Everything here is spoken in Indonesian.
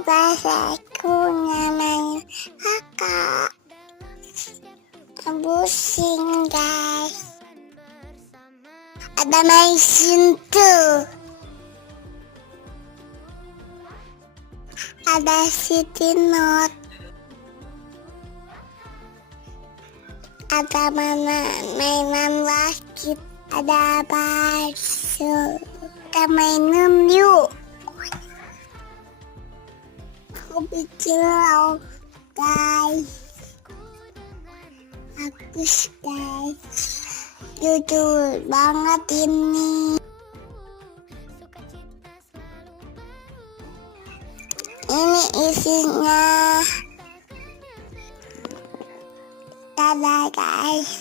guys, aku namanya Kakak. Pusing guys. Ada main sintu. Ada Siti Not. Ada mainan rakit. Ada bakso. Kita mainin yuk. Aku bikin lauk guys. Bagus guys. Jujur banget ini. Ini isinya. Dadah guys.